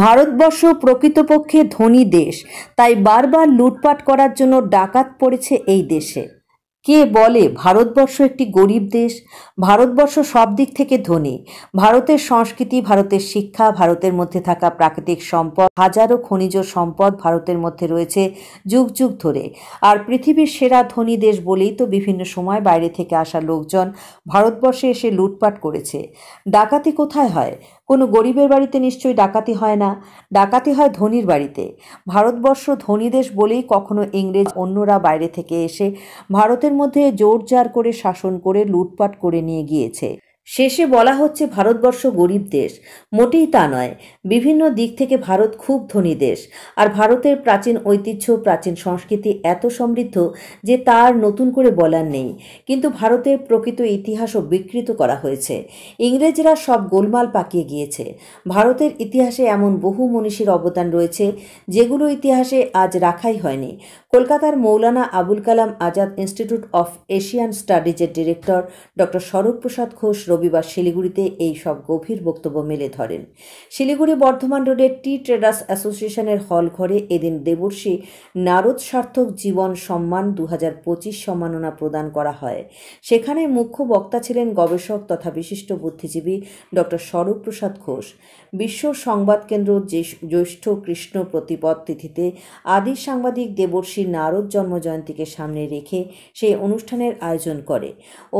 ভারতবর্ষ প্রকৃতপক্ষে ধনী দেশ, তাই বারবার লুটপাট করার জন্য ডাকাত পড়েছে এই দেশে। কে বলে ভারতবর্ষ একটি গরিব দেশ? ভারতবর্ষ সব দিক থেকে ধনী। ভারতের সংস্কৃতি, ভারতের শিক্ষা, ভারতের মধ্যে থাকা প্রাকৃতিক সম্পদ, হাজারো খনিজ সম্পদ ভারতের মধ্যে রয়েছে যুগ যুগ ধরে। আর পৃথিবীর সেরা ধনী দেশ বলেই তো বিভিন্ন সময় বাইরে থেকে আসা লোকজন ভারতবর্ষে এসে লুটপাট করেছে। ডাকাতি কোথায় হয়? কোনো গরিবের বাড়িতে নিশ্চয়ই ডাকাতি হয় না, ডাকাতি হয় ধনীর বাড়িতে। ভারতবর্ষ ধনী দেশ বলেই কখনো ইংরেজ অন্যরা বাইরে থেকে এসে ভারতের মধ্যে জোরজার করে শাসন করে লুটপাট করে নিয়ে গিয়েছে। শেষে বলা হচ্ছে ভারতবর্ষ গরিব দেশ, মোটেই তা নয়। বিভিন্ন দিক থেকে ভারত খুব ধনী দেশ। আর ভারতের প্রাচীন ঐতিহ্য, প্রাচীন সংস্কৃতি এত সমৃদ্ধ যে তার নতুন করে বলার নেই। কিন্তু ভারতের প্রকৃত ইতিহাসও বিকৃত করা হয়েছে। ইংরেজরা সব গোলমাল পাকিয়ে গিয়েছে। ভারতের ইতিহাসে এমন বহু মনীষীর অবদান রয়েছে যেগুলো ইতিহাসে আজ রাখাই হয়নি। কলকাতার Maulana Abul Kalam Azad institute of Asian স্টাডিজের ডিরেক্টর ডক্টর স্বরূপ প্রসাদ ঘোষ রবিবার শিলিগুড়িতে এই সব গভীর বক্তব্য মেলে ধরেন। শিলিগুড়ি বর্ধমান রোডের টি ট্রেডার্স অ্যাসোসিয়েশনের হল ঘরে এদিন দেবর্ষী নারদ সার্থক জীবন সম্মান 2025 সম্মাননা প্রদান করা হয়। সেখানে মুখ্য বক্তা ছিলেন গবেষক তথা বিশিষ্ট বুদ্ধিজীবী ডক্টর স্বরূপ প্রসাদ ঘোষ। বিশ্ব সংবাদ কেন্দ্র জ্যৈষ্ঠ কৃষ্ণ প্রতিপদ তিথিতে আদি সাংবাদিক দেবর্ষী নারদ জন্মজয়ন্তীকে সামনে রেখে সেই অনুষ্ঠানের আয়োজন করে।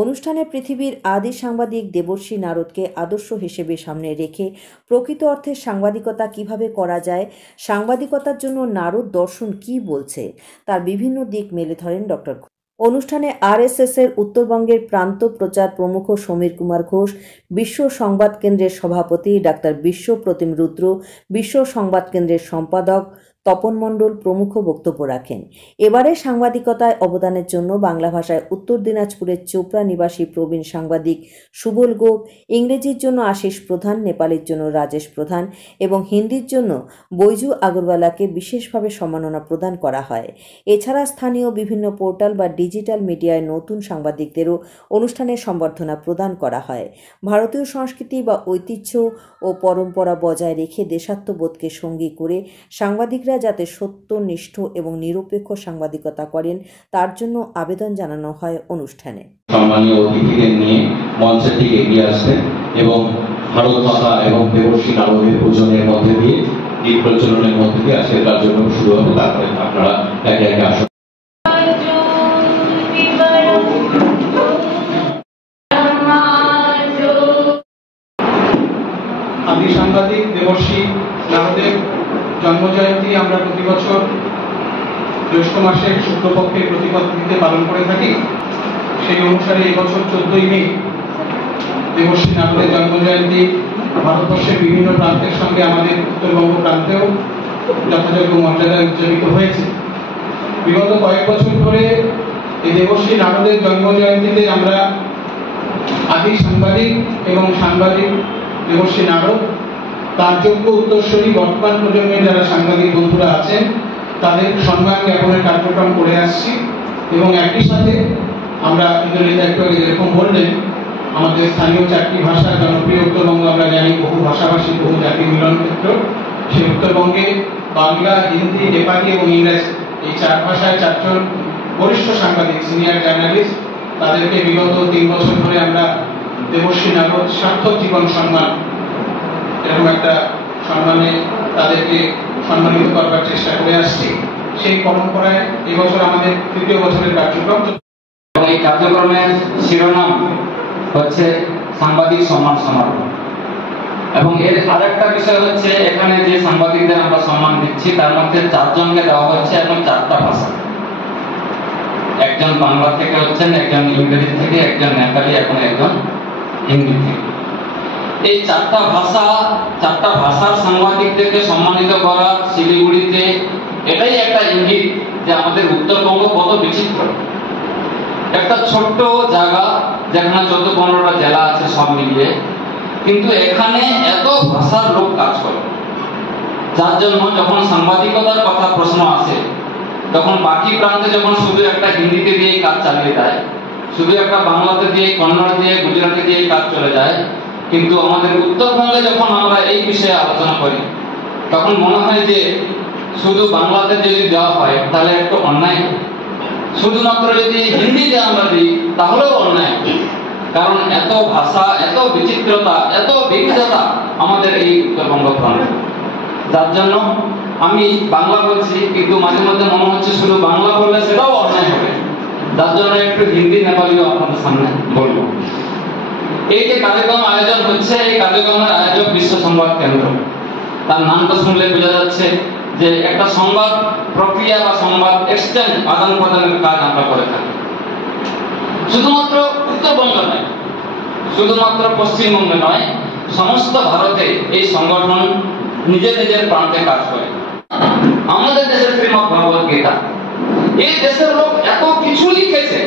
অনুষ্ঠানে পৃথিবীর আদি সাংবাদিক দেবর্ষী নারদকে আদর্শ হিসেবে সামনে রেখে প্রকৃত অর্থে সাংবাদিকতা কিভাবে করা যায়, সাংবাদিকতার জন্য নারদ দর্শন কি বলছে, তার বিভিন্ন দিক মেলে ধরেন ডক্টর। অনুষ্ঠানে আরএসএস এর উত্তরবঙ্গের প্রান্ত প্রচার প্রমুখ সমীর কুমার ঘোষ, বিশ্ব সংবাদ কেন্দ্রের সভাপতি ডাক্তার বিশ্বপ্রতিম রুদ্র, বিশ্ব সংবাদ কেন্দ্রের সম্পাদক তপন মণ্ডল প্রমুখ বক্তব্য রাখেন। এবারে সাংবাদিকতায় অবদানের জন্য বাংলা ভাষায় উত্তর দিনাজপুরের চোপড়া নিবাসী প্রবীণ সাংবাদিক সুবল গোপ, ইংরেজির জন্য আশিস প্রধান, নেপালির জন্য রাজেশ প্রধান এবং হিন্দির জন্য বৈজু আগরওয়ালাকে বিশেষভাবে সম্মাননা প্রদান করা হয়। এছাড়া স্থানীয় বিভিন্ন পোর্টাল বা ডিজিটাল মিডিয়ায় নতুন সাংবাদিকদেরও অনুষ্ঠানে সম্বর্ধনা প্রদান করা হয়। ভারতীয় সংস্কৃতি বা ঐতিহ্য ও পরম্পরা বজায় রেখে দেশাত্মবোধকে সঙ্গী করে সাংবাদিকরা যাতে সত্যনিষ্ঠ এবং নিরপেক্ষ সাংবাদিকতা করেন তার জন্য আবেদন জানানো হয় অনুষ্ঠানে। সম্মানীয় অতিথিদের নিয়ে মঞ্চের দিকে এগিয়ে আসবেন এবং ভারত মাতা এবং দেবর্ষী নারদের পূজনের মধ্যে দিয়ে গীত প্রচলনের মধ্যে দিয়ে আজকের কার্যক্রম শুরু হবে। তারপরে আপনারা একে একে আসুন। আদি সাংবাদিক দেবর্ষী নারদের জন্মজয়ন্তী আমরা প্রতি বছর জ্যৈষ্ঠ মাসের শুক্লপক্ষের প্রতিপদ তিথিতে পালন করে থাকি। সেই অনুসারে এবছর 14ই মে দেবর্ষী নারদের জন্মজয়ন্তী ভারতবর্ষের বিভিন্ন প্রান্তের সঙ্গে আমাদের উত্তরবঙ্গ প্রান্তেও যথাযোগ্য মর্যাদায় উদযাপিত হয়েছে। বিগত কয়েক বছর ধরে এই দেবর্ষী নারদের জন্মজয়ন্তীতে আমরা আদি সাংবাদিক এবং সাংবাদিক দেবর্ষী নারদ, তার যোগ্য উত্তরসূরি বর্তমান প্রজন্মের যারা সাংবাদিক বন্ধুরা আছেন তাদের সম্মান জ্ঞাপনের কার্যক্রম করে আসছি। এবং একই সাথে আমরা ইন্দ্রনীতা একটু আগে যেরকম বললেন, আমাদের স্থানীয় 4টি ভাষা জনপ্রিয় উত্তরবঙ্গ আমরা জানি বহু ভাষাভাষী বহু জাতির মিলন ক্ষেত্র। সেই উত্তরবঙ্গে বাংলা, হিন্দি, নেপালি এবং ইংরেজি এই 4 ভাষায় 4 জন বরিষ্ঠ সাংবাদিক সিনিয়র জার্নালিস্ট, তাদেরকে বিগত 3 বছর ধরে আমরা দেবর্ষী নারদ সার্থক জীবন সম্মান এরকম একটা সম্মানে তাদেরকে সম্মানিত করবার চেষ্টা করে আসছি। সেই পরম্পরায় এবছর আমাদের 3য় বছরের কার্যক্রম। এই কার্যক্রমের শিরোনাম হচ্ছে সাংবাদিক সম্মান সমারোহ। এবং এর আরেকটা বিষয় হচ্ছে এখানে যে সাংবাদিকদের আমরা সম্মান দিচ্ছি তার মধ্যে 4 জনকে দেওয়া হচ্ছে এবং 4টা ভাষা। একজন বাংলা থেকে হচ্ছেন, একজন ইংরেজি থেকে, একজন নেপালি এবং একজন হিন্দি থেকে। এই 4টা ভাষার সাংবাদিকদেরকে সম্মানিত করা শিলিগুড়িতে এটাই একটা ইঙ্গিত যে আমাদের উত্তরবঙ্গ কত বিচিত্র। একটা ছোট্ট জায়গা যেখানে 14-15টা জেলা আছে সব মিলিয়ে, কিন্তু এখানে এত ভাষার লোক কাজ করে, যার জন্য যখন সাংবাদিকতার কথা প্রশ্ন আসে তখন বাকি প্রান্তে যখন শুধু একটা হিন্দিতে দিয়ে কাজ চালিয়ে দেয়, শুধু একটা বাংলাতে দিয়ে, কন্নড় দিয়ে, গুজরাটি দিয়ে কাজ চলে যায়। কিন্তু আমাদের উত্তরবঙ্গে যখন আমরা এই বিষয়ে আলোচনা করি তখন মনে হয় যে শুধু বাংলাতে যদি দেওয়া হয় তাহলে একটু অন্যায়, শুধুমাত্র যদি হিন্দিতে আমরা দিই তাহলেও অন্যায়, কারণ এত ভাষা, এত বিচিত্রতা, এত বিবিধতা আমাদের এই উত্তরবঙ্গ প্রান্তে। যার জন্য আমি বাংলা বলছি, কিন্তু মাঝে মধ্যে মনে হচ্ছে শুধু বাংলা বললে সেটাও অন্যায় হবে, যার জন্য একটু হিন্দি নেপালিও আপনাদের সামনে বলবো। এই যে কার্যক্রম আয়োজন হচ্ছে, এই কার্যক্রমের আয়োজক বিশ্ব সংবাদ কেন্দ্র। তার নামটা শুনলে বোঝা যাচ্ছে যে একটা সংবাদ প্রক্রিয়া বা সংবাদ এক্সচেঞ্জ, আদান প্রদানের কাজ আমরা করে থাকি। শুধুমাত্র উত্তরবঙ্গ নয়, শুধুমাত্র পশ্চিমবঙ্গে নয়, সমস্ত ভারতে এই সংগঠন নিজের নিজের প্রান্তে কাজ করে। আমাদের দেশের শ্রীমদ্ ভগবত গীতা, এই দেশের লোক এত কিছু লিখেছে,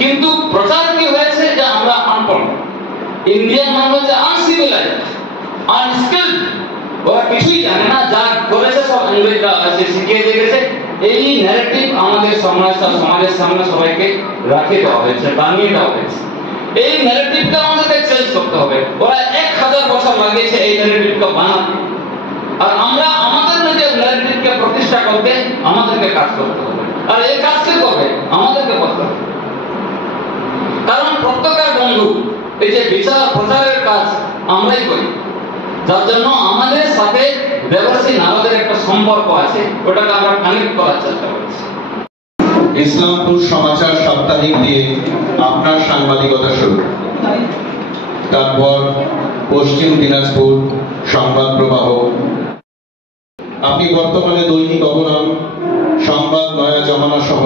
কিন্তু প্রচার কি হয়েছে যে আমরা আনপড়, ইন্ডিয়ান মানুষ হচ্ছে আনসিভিলাইজড, আনস্কিলড, ওরা কিছুই জানে না, যা করেছে সব ইংরেজরা আছে শিখিয়ে দিয়ে গেছে। এই ন্যারেটিভ আমাদের সমাজের সামনে সবাইকে রাখে দেওয়া হয়েছে, বানিয়ে দেওয়া হয়েছে। এই ন্যারেটিভটা আমাদেরকে চেঞ্জ করতে হবে। ওরা 1000 বছর লাগিয়েছে এই ন্যারেটিভকে বানাতে, আর আমরা আমাদের নিজের ন্যারেটিভকে প্রতিষ্ঠা করতে আমাদেরকে কাজ করতে হবে। আর এই কাজকে করবে আমাদেরকে করতে হবে, কারণ প্রত্যেকের বন্ধু এই যে বিচার প্রচারের কাজ আমরাই করি, যার জন্য আমাদের সাথে দেবর্ষী নারদের একটা সম্পর্ক আছে, ওটাকে আমরা কানেক্ট করার চেষ্টা করছি। ইসলামপুর সমাচার সাপ্তাহিক দিয়ে আপনার সাংবাদিকতা শুরু, তারপর পশ্চিম দিনাজপুর সংবাদ প্রবাহ। আপনি বর্তমানে দৈনিক অবদান, সংবাদ, নয়া জমানা সহ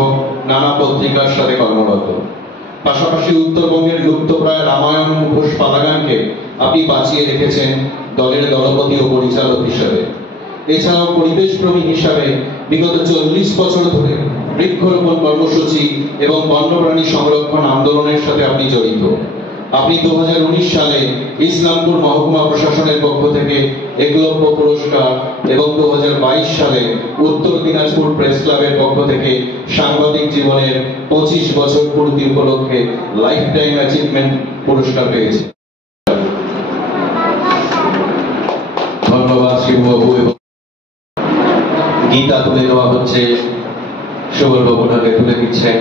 নানা পত্রিকার সাথে কর্মরত। পাশাপাশি উত্তরবঙ্গের লুপ্তপ্রায় রামায়ণ মুখোশ পালাগানকে আপনি বাঁচিয়ে রেখেছেন দলের দলপতি ও পরিচালক হিসাবে। এছাড়াও পরিবেশ প্রেমী হিসাবে বিগত 40 বছর ধরে বৃক্ষরোপণ কর্মসূচি এবং বন্যপ্রাণী সংরক্ষণ আন্দোলনের সাথে আপনি জড়িত। আপনি 2019 সালে ইসলামপুর মহকুমা প্রশাসনের পক্ষ থেকে একলব্য পুরস্কার এবং 2022 সালে উত্তর দিনাজপুর প্রেস ক্লাবের পক্ষ থেকে সাংবাদিক জীবনের 25 বছর পূর্তি উপলক্ষে লাইফ টাইম অ্যাচিভমেন্ট পুরস্কার পেয়েছেন। ধন্যবাদ শিববাবু। এবং গীতা তুলে দেওয়া হচ্ছে, সুবলবাবু ওটাকে তুলে দিচ্ছেন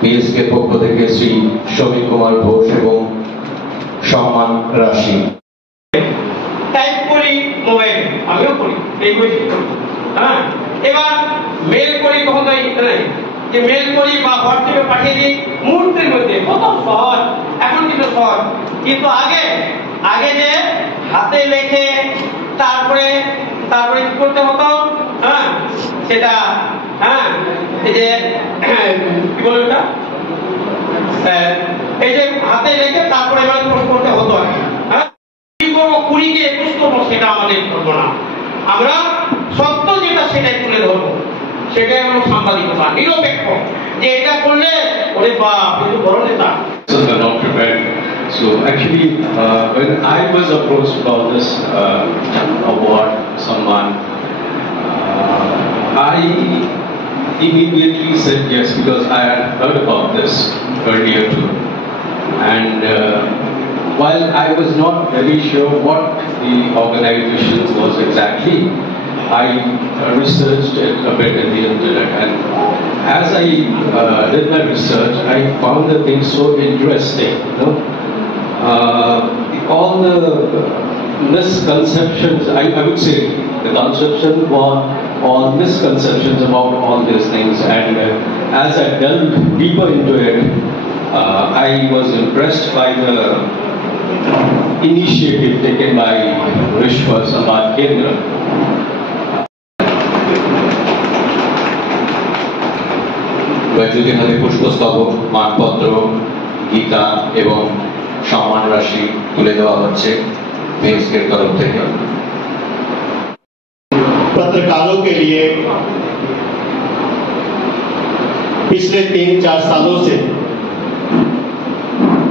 বিএসকে পক্ষ থেকে শ্রী সমীর কুমার ঘোষ এবং সম্মান রাশি। টাইপ করি মোবাইল, আমিও করি, এই করি, হ্যাঁ। এবার মেল করি, কখন যে মেল করি বা হোয়াটসঅ্যাপে পাঠিয়ে দিই মুহূর্তের মধ্যে, কত সহজ এখন, কিন্তু সহজ। কিন্তু আগে যে হাতে লেখে তারপরে কি করতে হতো, হ্যাঁ, সেটা, হ্যাঁ, এই যে কি বলে ওটা, এই যে হাতে লেখে তারপরে এবার পোস্ট করতে হতো আর কি, হ্যাঁ। কি করবো, 20 কে 21 করবো, সেটা আমাদের করবো না। আমরা সত্য যেটা সেটাই তুলে ধরবো, সেটাই আমরা সাংবাদিকতা, নিরপেক্ষ, যে এটা করলে ওরে বাপ কিন্তু বড় নেতা। Not prepared. So actually, when I was approached about this award, Samman, I immediately said yes, because I had heard about this earlier too. And while I was not very sure what the organization was exactly, I researched it a bit in the internet, and as I did my research, I found the thing so interesting. You know? All the misconceptions, I would say, the conception or misconceptions about all these things, and as I delved deeper into it, I was impressed by the initiative taken by Vishwa Samad Kendra. বৈদ্যুতিক হাতে পুষ্পস্তবক, মানপত্র, গীতা এবং সম্মান রাশি তুলে দেওয়া হচ্ছে বিএসকের তরফ থেকে। पत्रकारों के लिए पिछले 3-4 सालों से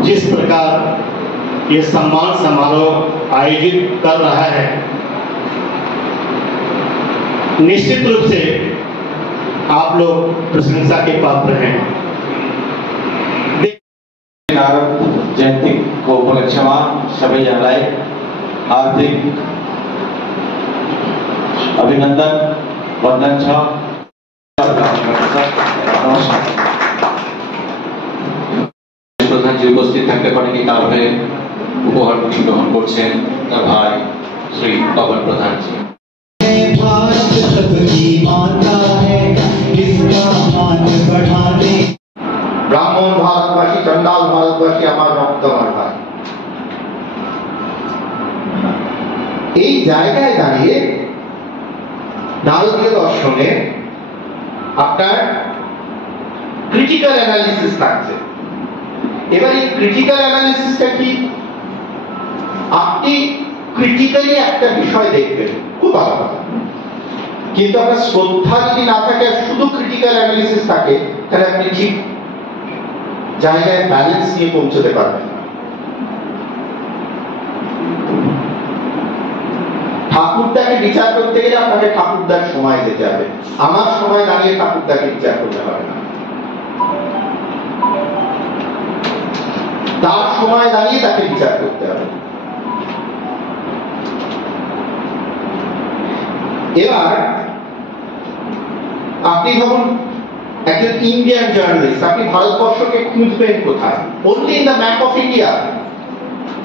जिस प्रकार ये सम्मान समारोह आयोजित कर रहा है, निश्चित रूप से आप लोग प्रशंसा के पात्र हैं। नारद जयंती को उपलक्ष्यमा सबै जनालाई हार्दिक अभिनंदन, वंदन झा। প্রধানজি উপস্থিত থাকতে পারেনি, তার হয়ে উপহারটি গ্রহণ করছেন তার ভাই শ্রী পবন প্রধানজি। ব্রাহ্মণ ভারতবাসী, চন্ডাল ভারতবাসী আমার রক্ত আমার ভাই। এই জায়গায় দাঁড়িয়ে নারদীয় দর্শনে আপনার ক্রিটিক্যাল অ্যানালিসিস থাকছে। এবার এই ক্রিটিক্যাল অ্যানালিসিসটা কি? আপনি ক্রিটিক্যালি একটা বিষয় দেখবেন, খুব ভালো কথা, কিন্তু আপনার শ্রদ্ধা যদি না থাকে আর শুধু ক্রিটিক্যাল অ্যানালিসিস থাকে, তাহলে আপনি ঠিক জায়গায় ব্যালেন্স নিয়ে পৌঁছতে পারবেন। ঠাকুরদাকে বিচার করতে গেলে আপনাকে ঠাকুরদার সময় যেতে হবে। আমার সময় দাঁড়িয়ে ঠাকুরদাকে বিচার করতে হবে না, তার সময় দাঁড়িয়ে তাকে বিচার করতে হবে। এবার আপনি ভাবুন, একজন ইন্ডিয়ান জার্নালিস্ট, আপনি ভারতবর্ষকে খুঁজবেন কোথায়? only in the map of India,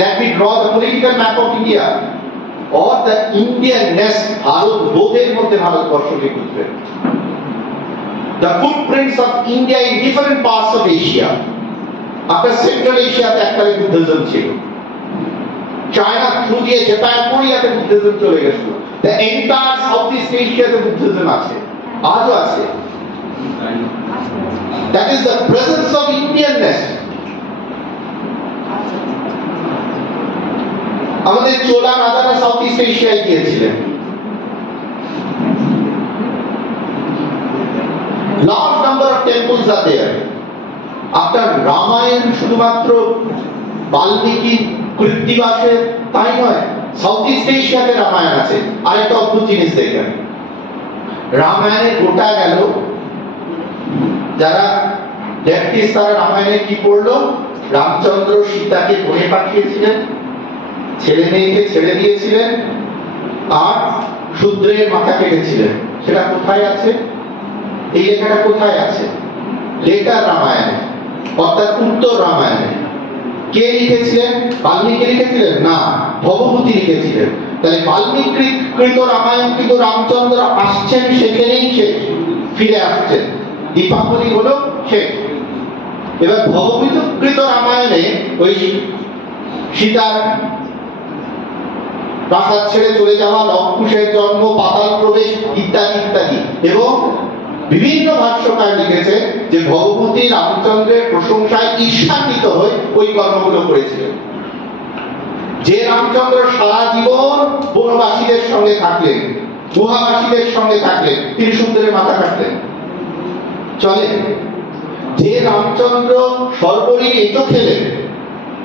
that we draw the political map of India, or the Indianness, Bharat বোধের মধ্যে ভারতবর্ষকে খুঁজবেন। The footprints of India in different parts of Asia, আপনার সেন্ট্রাল এশিয়াতে এককালে বুদ্ধিজম ছিল, চায়না থ্রু দিয়ে জাপান, কোরিয়াতে বুদ্ধিজম চলে গেছিল, the entire সাউথ ইস্ট এশিয়াতে বুদ্ধিজম আছে, আজও আছে। That is the presence of Indianness. আমাদের চোলা রাজারা সাউথ ইস্ট এশিয়ায় গিয়েছিলেন। Large number of temples are there. আপনার রামায়ণ শুধুমাত্র বাল্মীকি কৃত্তিবাসে তাই নয়, সাউথ ইস্ট এশিয়াতে রামায়ণ আছে। আরেকটা অদ্ভুত জিনিস দেখেন, রামায়ণে গোটা গেল, যারা ডেপটিস্ট তারা রামায়ণে কি পড়লো? রামচন্দ্র সীতাকে বনে পাঠিয়েছিলেন, ছেলে মেয়েকে ছেড়ে দিয়েছিলেন, আর শূদ্রের মাথা কেটেছিলেন। সেটা কোথায় আছে? এই লেখাটা কোথায় আছে? লেটার রামায়ণে, অর্থাৎ উত্তর রামায়ণে। কে লিখেছিলেন? বাল্মীকি লিখেছিলেন? না, ভবভূতি লিখেছিলেন। তাহলে বাল্মীকি কৃত রামায়ণ কিন্তু রামচন্দ্র আসছেন সেখানেই শেষ, ফিরে আসছেন, দীপাবলি হলো শেষ। এবার ভবভূতিকৃত রামায়ণে ওই সীতার প্রাসাদ ছেড়ে চলে যাওয়া, লবকুশের জন্ম, পাতাল প্রবেশ ইত্যাদি ইত্যাদি, এবং বিভিন্ন ভাষ্যকার লিখেছে যে ভগবতী রামচন্দ্রের প্রশংসায় ঈর্ষান্বিত হয়ে ওই কর্মগুলো করেছিলেন। যে রামচন্দ্র সারা জীবন বনবাসীদের সঙ্গে থাকলেন, গুহাবাসীদের সঙ্গে থাকলেন, তিনি শূদ্রের মাথা কাটলেন, চলে? যে রামচন্দ্র সর্বরী এঁচো খেলেন,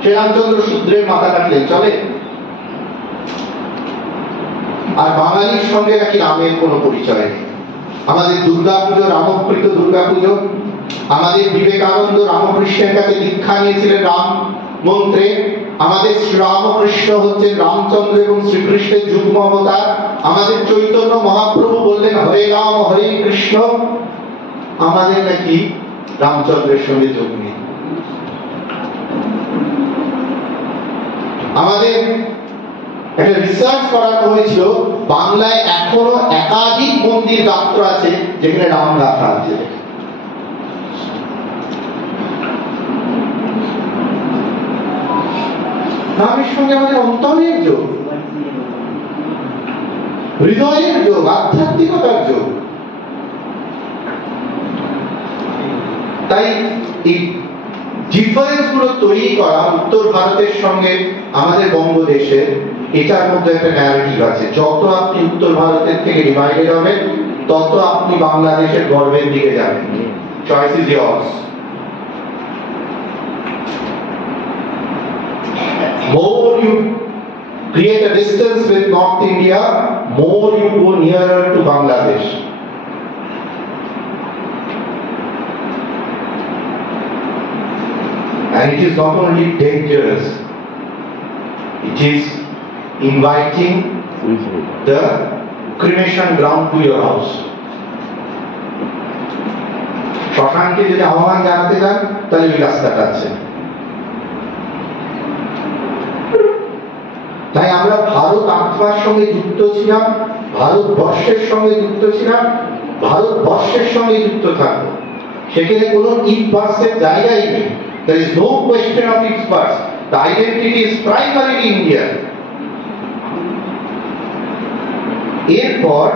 সে রামচন্দ্র শূদ্রের মাথা কাটলেন, চলে? আর বাঙালির সঙ্গে নাকি রামের কোনো পরিচয় নেই। আমাদের দুর্গাপুজো রামকৃত দুর্গাপুজো, আমাদের বিবেকানন্দ রামকৃষ্ণের কাছে দীক্ষা নিয়েছিলেন রাম মন্ত্রে, আমাদের শ্রীরামকৃষ্ণ হচ্ছে রামচন্দ্র এবং শ্রীকৃষ্ণের যুগ্ম অবতার, আমাদের চৈতন্য মহাপ্রভু বললেন হরে রাম হরে কৃষ্ণ, আমাদের নাকি রামচন্দ্রের সঙ্গে যোগ নেই। আমাদের একটা রিসার্চ করানো হয়েছিল, বাংলায় এখনো একাধিক মন্দির গাত্র আছে যেখানে রাম লেখা আছে। রামের সঙ্গে আমাদের অন্তরের যোগ, হৃদয়ের যোগ, আধ্যাত্মিকতার যোগ। তাই এই ডিফারেন্স গুলো তৈরি করা উত্তর ভারতের সঙ্গে আমাদের বঙ্গদেশের, এটার মধ্যে একটা ন্যারেটিভ আছে। যত আপনি উত্তর ভারতের থেকে ডিভাইডেড হবেন, তত আপনি বাংলাদেশের গর্বের দিকে যাবেন। Choice is years. More you create a distance with North India, more you go nearer to Bangladesh. And it is not only dangerous, it is inviting the cremation ground to your house. শ্মশানকে যদি আহ্বান জানাতে চান তাহলে ওই রাস্তাটা আছে। তাই আমরা ভারত আত্মার সঙ্গে যুক্ত ছিলাম, ভারতবর্ষের সঙ্গে যুক্ত ছিলাম, ভারতবর্ষের সঙ্গে যুক্ত থাকবো। সেখানে কোনো ইফ বার্সের জায়গাই নেই। There is no question of ifs buts. The identity is primarily Indian. এরপর